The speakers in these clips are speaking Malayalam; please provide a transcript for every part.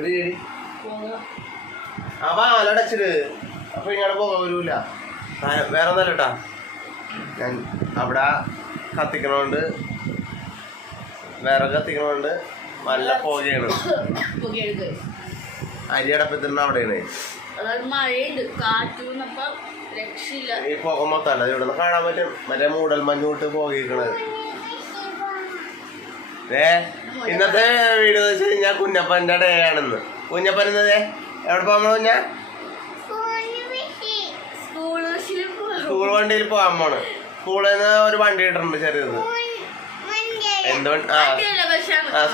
റെഡി റെഡി അപ്പാ അലടച്ചിട് അപ്പൊ ഇങ്ങനെ പോകാൻ വരൂല വേറെ ഒന്നല്ല കേട്ടാ ഞാൻ അവിടെ കത്തിക്കണോണ്ട് വേറെ കത്തിക്കണോണ്ട് നല്ല പോകയാണ് അരിയടപ്പത്തിന് അവിടെയാണ് ഈ പുക മൊത്തല്ല ഇവിടുന്ന് കാണാൻ പറ്റും മറ്റേ മൂടൽ മഞ്ഞോട്ട് പോകിക്കണത് ഏഹ് ഇന്നത്തെ വീഡിയോ വെച്ച് കഴിഞ്ഞാൽ കുഞ്ഞപ്പൻ്റെ ഡേ ആണെന്ന് കുഞ്ഞപ്പനെന്നതെ എവിടെ പോകാം കുഞ്ഞ സ്കൂൾ വണ്ടിയിൽ പോകാൻ പോണ് സ്കൂളിൽ നിന്ന് ഒരു വണ്ടി ഇട്ടിട്ടുണ്ട് ചെറിയത് എന്തുകൊണ്ട്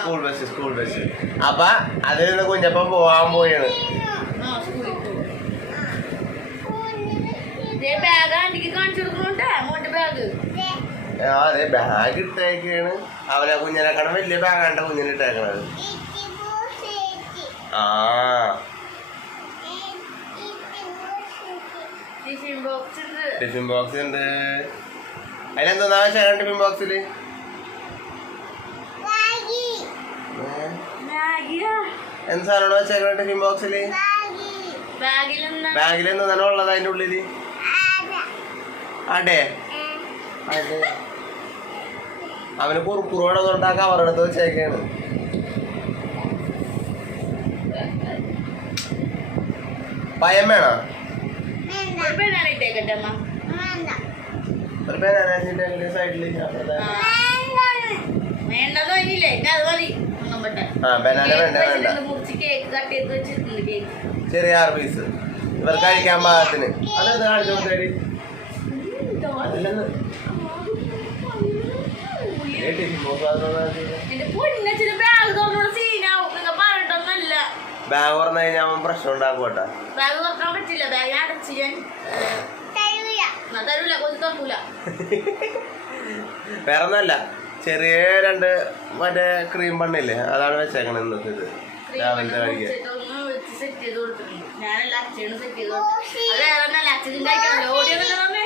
സ്കൂൾ ബസ് സ്കൂൾ ബസ് അപ്പ അതിൽ നിന്ന് കുഞ്ഞപ്പൻ പോകാൻ പോയാണ് കാണിച്ചു കൊടുക്കുന്നുണ്ട് അങ്ങോട്ട് ബാഗ് അതെ ബാഗ് ഇട്ടേക്കാണ് അവരെ കുഞ്ഞിനെക്കാണ് വലിയ ബാഗ് കണ്ട കുഞ്ഞിനെ ഇട്ടേക്കണത് ആ ടിഫിൻ ബോക്സ് ഉണ്ട് അതിലെന്താ വെച്ചാൽ ടിഫിൻ ബോക്സിൽ എന്ത് സാധനം വെച്ചേക്കണം ടിഫിൻ ബോക്സിൽ ബാഗിൽ എന്താണോ ഉള്ളത് അതിൻ്റെ ഉള്ളിൽ അടേ അവന് കുറുക്കുറുവാണ് ഉണ്ടാക്കാൻ പറഞ്ഞത് വെച്ചേക്കാണ് പയം വേണ ചെറിയ ആറ് പീസ് ഇവർ കഴിക്കാൻ പാകത്തിന് അതെന്താ കാണിച്ചോട്ടേ അതിലെന്ന് ബാഗ് തുറന്നു കഴിഞ്ഞാൽ അവൻ പ്രശ്നം ഉണ്ടാക്കും കേട്ടോ ബാഗ് തുറക്കാൻ പറ്റില്ല ബാഗ് അടച്ചു ഞാൻ തരൂല കൊച്ചു തുറക്കൂല വേറൊന്നല്ല ചെറിയ രണ്ട് മറ്റേ ക്രീം പണ്ണില്ലേ അതാണ് വെച്ചേക്കണേ ഇന്നത്തെ ഇത് രാവിലത്തെ കഴിക്കാൻ ഞാനല്ല അച്ഛനും സെറ്റ് ചെയ്ത് കൊടുത്തിട്ടുണ്ട് അച്ഛനുണ്ടാക്കിയ ഓടിയോ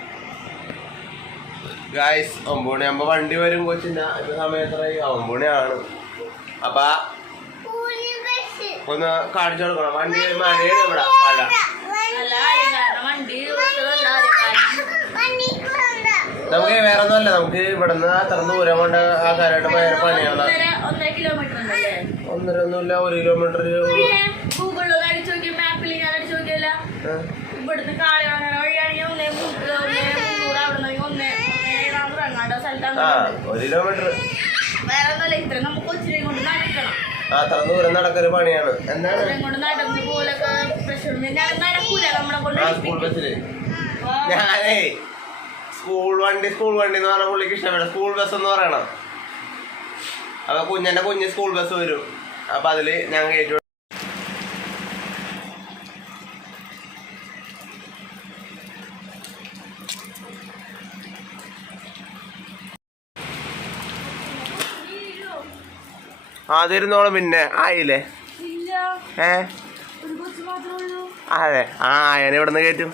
ഗായ്സ് ഒമ്പൂണി ആകുമ്പോ വണ്ടി വരും കൊച്ചിന്റെ ഇപ്പൊ സമയത്തറായി ഒമ്പൂണി ആണ് അപ്പൊ ഒന്ന് കാണിച്ചു കൊടുക്കണം വണ്ടി മഴയാണ് ഇവിടെ മഴ നമുക്ക് വേറെ ഒന്നും അല്ല നമുക്ക് ഇവിടെ നിന്ന് അത്ര ദൂരം കൊണ്ട് ആ കാര്യമായിട്ട് ഭയങ്കര പണിയാണ് ഒന്നര ഒന്നും ഇല്ല ഒരു കിലോമീറ്റർ ഗൂഗിളിൽ ഇവിടുന്ന് കാളി വാങ്ങാൻ വഴിയാണെങ്കിൽ ആ തറന്ന് ദൂരം നടക്കൊരു പണിയാണ് എന്താണ് ഞാനേ സ്കൂൾ വണ്ടി സ്കൂൾ വണ്ടി എന്ന് പറഞ്ഞ പുള്ളിക്ക് സ്കൂൾ ബസ് എന്ന് പറയണം അപ്പൊ കുഞ്ഞന്റെ കുഞ്ഞ് സ്കൂൾ ബസ് വരും അപ്പൊ അതില് ഞാൻ കേട്ടു അതിരുന്നോള് പിന്നെ ആയില്ലേ ഏ അതെ ആ ആയനെ ഇവിടുന്ന് കയറ്റും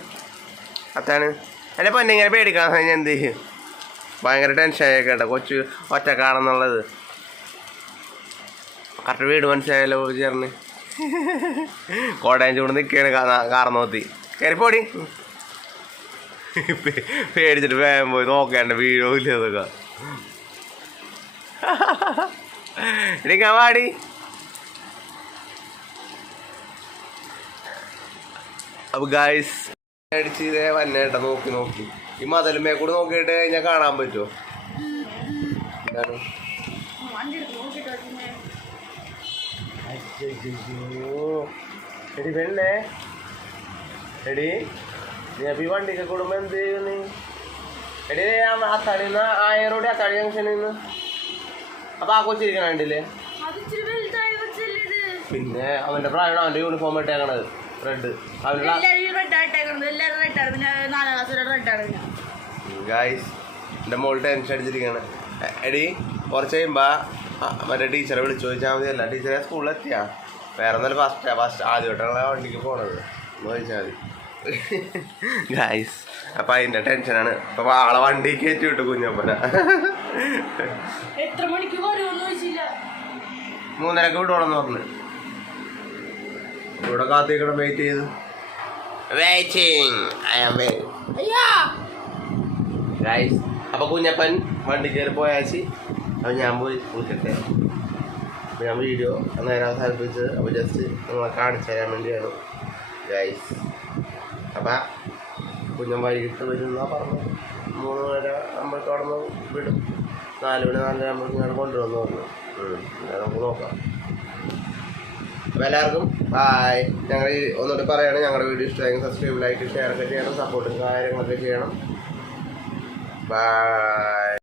അത്താണ് അല്ല ഇപ്പം ഇങ്ങനെ പേടിക്കാൻ ഞാൻ എന്ത് ചെയ്യും ഭയങ്കര ടെൻഷനായി കേട്ടോ കൊച്ചു ഒറ്റക്കാണെന്നുള്ളത് കറക്റ്റ് വീട് മനസ്സിലായല്ലോ ചേർന്ന് കോടയം ചൂട് നിൽക്കുകയാണ് കാറ് നോത്തി കയറിപ്പോടി പേടിച്ചിട്ട് വേഗം പോയി നോക്കേണ്ട വീഴോ ഇല്ല ഇതൊക്കെ Ring awadi. Ab guys, ada sih deh, mana yang tamu kini oki. Ima dalem aku udah oki deh, ni aku anam bejo. Anu. Aje jiji. Ready beli? Ready? Ni api mandi ke kudu main deh ni. Ready deh, aku hati ni na, air udah kari yang sini na. അപ്പൊ ആ കൊച്ചിരിക്കണേ പിന്നെ അവന്റെ പ്രായമാണ് അവന്റെ യൂണിഫോം ഇട്ടേക്കണത് റെഡ് എന്റെ മോള് ടെൻഷൻ അടിച്ചിരിക്കണ എടി കുറച്ച് കഴിയുമ്പോ മറ്റേ ടീച്ചറെ വിളിച്ചു ചോദിച്ചാൽ അല്ല ടീച്ചറെ സ്കൂളിലെത്തിയ വേറെ ഒന്നല്ല ഫസ്റ്റ് ഫസ്റ്റ് ആദ്യമായിട്ടുള്ള വണ്ടിക്ക് പോണത് ചോദിച്ചാൽ മതി ഗായ്സ് അപ്പൊ അതിന്റെ ടെൻഷനാണ് ഇപ്പൊ ആളെ വണ്ടിക്ക് കയറ്റി വിട്ടു എത്ര മണിക്കൂർ ഒന്നും മൂന്നരക്ക് വിട്ടോളന്ന് പറഞ്ഞു ഇവിടെ കാത്തിക്കട വെയിറ്റ് ചെയ്തു അപ്പൊ കുഞ്ഞപ്പൻ വണ്ടി കയറി പോയാച്ചി അപ്പൊ ഞാൻ പോയി പൂച്ചട്ടെ അപ്പൊ ഞാൻ വീഡിയോ അന്നേരം അവസാനിപ്പിച്ച് അപ്പൊ ജസ്റ്റ് നിങ്ങളെ കാണിച്ചു തരാൻ വേണ്ടിയാണ് അപ്പ കുഞ്ഞൻ വൈകിട്ട് വരുന്ന പറഞ്ഞു മൂന്ന് വര നമ്മൾ തുടർന്ന് വിടും നാല് മണി നാല് നമ്മൾ ഇങ്ങനെ കൊണ്ടുവന്നു പറഞ്ഞു നമുക്ക് നോക്കാം അപ്പം എല്ലാവർക്കും ബായ് ഞങ്ങൾ ഒന്നുകൂടി പറയണം ഞങ്ങളുടെ വീഡിയോ ഇഷ്ടമായി സബ്സ്ക്രൈബ് ലൈക്ക് ഷെയർ ഒക്കെ ചെയ്യണം സപ്പോർട്ടും കാര്യങ്ങളൊക്കെ ചെയ്യണം ബായ്